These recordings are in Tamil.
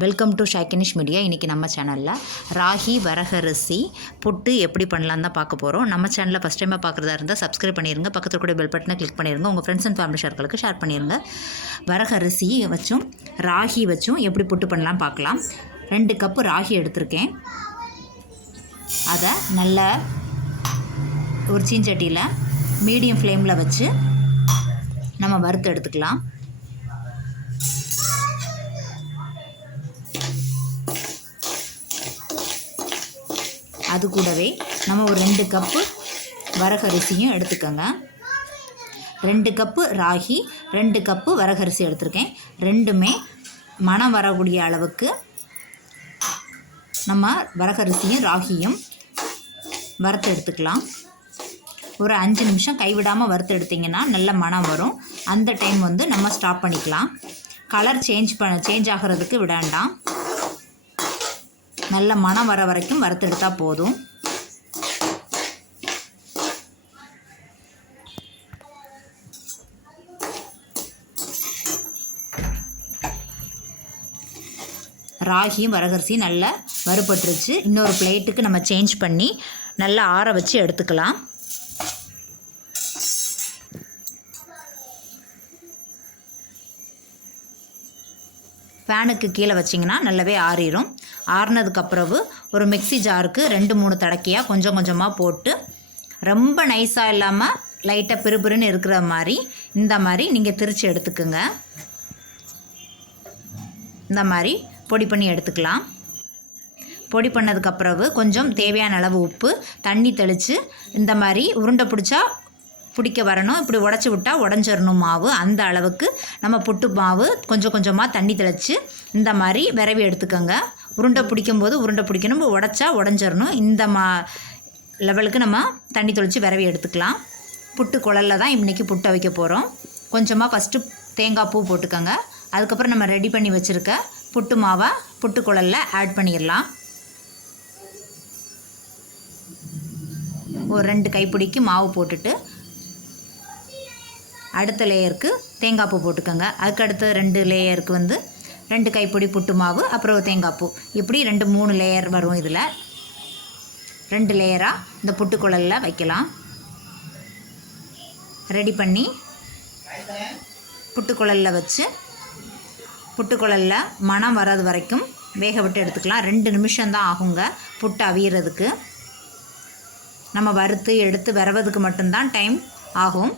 வெல்கம் டு ஷாக்கினிஷ் மீடியா இன்றைக்கி நம்ம சேனலில் ராகி வரகரிசி புட்டு எப்படி பண்ணலான்னு தான் பார்க்க போகிறோம் நம்ம சேனலில் ஃபஸ்ட் டைமாக பார்க்குறதா இருந்தால் சப்ஸ்கிரைப் பண்ணிடுங்க பக்கத்தில் கூட பெல் பட்டனை கிளிக் பண்ணிடுங்க உங்கள் ஃப்ரெண்ட்ஸ் அண்ட் ஃபேமிலி சர்க்கிளுக்கு ஷேர் பண்ணிடுங்க வரகரிசி வச்சும் ராகி வச்சும் எப்படி புட்டு பண்ணலாம் பார்க்கலாம். ரெண்டு கப்பு ராகி எடுத்திருக்கேன். அதை நல்ல ஒரு சீஞ்சட்டியில் மீடியம் ஃப்ளேமில் வச்சு நம்ம வறுத்து எடுத்துக்கலாம். அது கூடவே நம்ம ஒரு ரெண்டு கப்பு வரகரிசியும் எடுத்துக்கோங்க. ரெண்டு கப்பு ராகி ரெண்டு கப்பு வரகரிசி எடுத்திருக்கேன். ரெண்டுமே மனம் வரக்கூடிய அளவுக்கு நம்ம வரகரிசியும் ராகியும் வறுத்து எடுத்துக்கலாம். ஒரு அஞ்சு நிமிஷம் கைவிடாமல் வறுத்து எடுத்திங்கன்னா நல்ல மனம் வரும். அந்த டைம் வந்து நம்ம ஸ்டாப் பண்ணிக்கலாம். கலர் சேஞ்ச் பண்ண சேஞ்ச் ஆகிறதுக்கு விடாண்டாம் நல்ல மனம் வர வரைக்கும் வறுத்தெடுத்தால் போதும். ராகியும் வரகரிசியும் நல்லா வறுபட்டுருச்சு. இன்னொரு பிளேட்டுக்கு நம்ம சேஞ்ச் பண்ணி நல்லா ஆற வச்சு எடுத்துக்கலாம். ஃபேனுக்கு கீழே வச்சிங்கன்னா நல்லாவே ஆறிடும் ஆறுனதுக்கப்புறவு ஒரு மிக்ஸி ஜாருக்கு ரெண்டு மூணு தடக்கையாக கொஞ்சம் கொஞ்சமாக போட்டு ரொம்ப நைஸாக இல்லாமல் லைட்டாக பிறுபிறுன்னு இருக்கிற மாதிரி இந்த மாதிரி நீங்கள் திரித்து எடுத்துக்குங்க. இந்த மாதிரி பொடி பண்ணி எடுத்துக்கலாம். பொடி பண்ணதுக்கப்புறவு கொஞ்சம் தேவையான அளவு உப்பு தண்ணி தெளித்து இந்த மாதிரி உருண்டை பிடிச்சா பிடிக்க வரணும். இப்படி உடச்சி விட்டால் உடஞ்சிடணும் மாவு. அந்த அளவுக்கு நம்ம புட்டு மாவு கொஞ்சம் கொஞ்சமாக தண்ணி தெளித்து இந்த மாதிரி விரவி எடுத்துக்கோங்க. உருண்டை பிடிக்கும்போது உருண்டை பிடிக்கணும். உடச்சா உடஞ்சிடணும் இந்த மா லெவலுக்கு நம்ம தண்ணி தெளித்து விரவி எடுத்துக்கலாம். புட்டு குழல்ல தான் இன்றைக்கி புட்டை வைக்க போகிறோம் கொஞ்சமாக ஃபஸ்ட்டு தேங்காய் பூ போட்டுக்கோங்க. அதுக்கப்புறம் நம்ம ரெடி பண்ணி வச்சுருக்க புட்டு மாவை புட்டு குழல்ல ஆட் பண்ணிடலாம் ஒரு ரெண்டு கைப்பிடிக்கு மாவு போட்டுட்டு அடுத்த லேயருக்கு தேங்காய் பூ போட்டுக்கோங்க. அதுக்கு அடுத்த ரெண்டு லேயருக்கு வந்து ரெண்டு கைப்பிடி புட்டு மாவு அப்புறம் தேங்காய் பூ. இப்படி ரெண்டு மூணு லேயர் வரும் இதில். ரெண்டு லேயராக இந்த புட்டுக்குழலில் வைக்கலாம். ரெடி பண்ணி புட்டுக்குழலில் வச்சு புட்டுக்குழலில் மனம் வர்றது வரைக்கும் வேக விட்டு எடுத்துக்கலாம். ரெண்டு நிமிஷம்தான் ஆகுங்க புட்டு அவியறதுக்கு. நம்ம வறுத்து எடுத்து வரவதுக்கு மட்டும்தான் டைம் ஆகும்.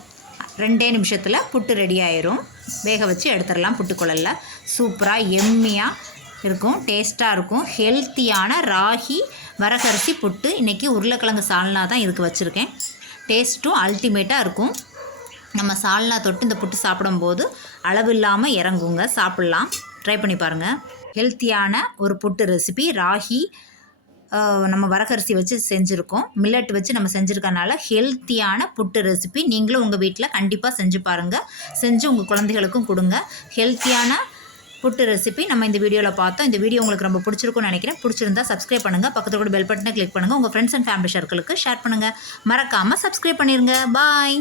ரெண்டே நிமிஷத்தில் புட்டு ரெடி ஆயிரும். வேக வச்சு எடுத்துடலாம் புட்டுக்குழலில் சூப்பராக எம்மியாக இருக்கும். டேஸ்ட்டாக இருக்கும். ஹெல்த்தியான ராகி வரகரிசி புட்டு. இன்றைக்கி உருளைக்கிழங்கு சால்னா தான் இதுக்கு வச்சுருக்கேன். டேஸ்ட்டும் அல்டிமேட்டாக இருக்கும். நம்ம சால்னா தொட்டு இந்த புட்டு சாப்பிடும்போது அளவு இல்லாமல் இறங்குங்க. சாப்பிட்லாம். ட்ரை பண்ணி பாருங்கள் ஹெல்த்தியான ஒரு புட்டு ரெசிபி ராகி நம்ம வரகரிசி வச்சு செஞ்சுருக்கோம். மில்லட் வச்சு நம்ம செஞ்சுருக்கனால ஹெல்த்தியான புட்டு ரெசிபி நீங்களும் உங்கள் வீட்டில் கண்டிப்பாக செஞ்சு பாருங்கள் செஞ்சு உங்கள் குழந்தைகளுக்கும் கொடுங்க. ஹெல்த்தியான புட்டு ரெசிபி நம்ம இந்த வீடியோவில் பார்த்தோம். இந்த வீடியோ உங்களுக்கு ரொம்ப பிடிச்சிருக்கும்னு நினைக்கிறேன். பிடிச்சிருந்தா சப்ஸ்கிரைப் பண்ணுங்கள் பக்கத்தில் கூட பெல் பட்டனை கிளிக் பண்ணுங்கள் உங்கள் ஃப்ரெண்ட்ஸ் அண்ட் ஃபேமிலி சர்க்கிளுக்கு ஷேர் பண்ணுங்கள் மறக்காமல் சப்ஸ்கிரைப் பண்ணிடுங்க பாய்